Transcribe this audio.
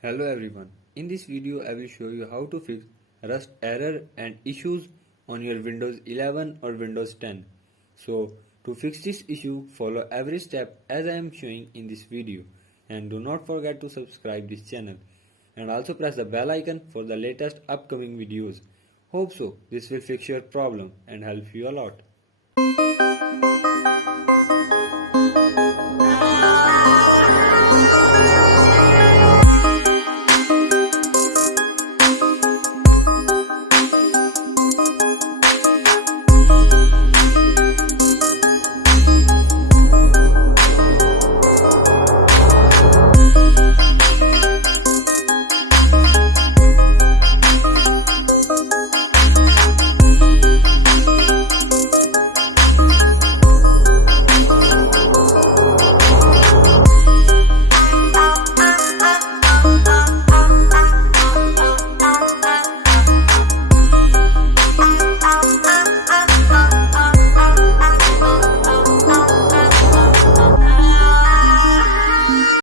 Hello everyone. In this video I will show you how to fix Rust error and issues on your Windows 11 or Windows 10. So to fix this issue, follow every step as I am showing in this video, and do not forget to subscribe this channel and also press the bell icon for the latest upcoming videos. Hope so this will fix your problem and help you a lot.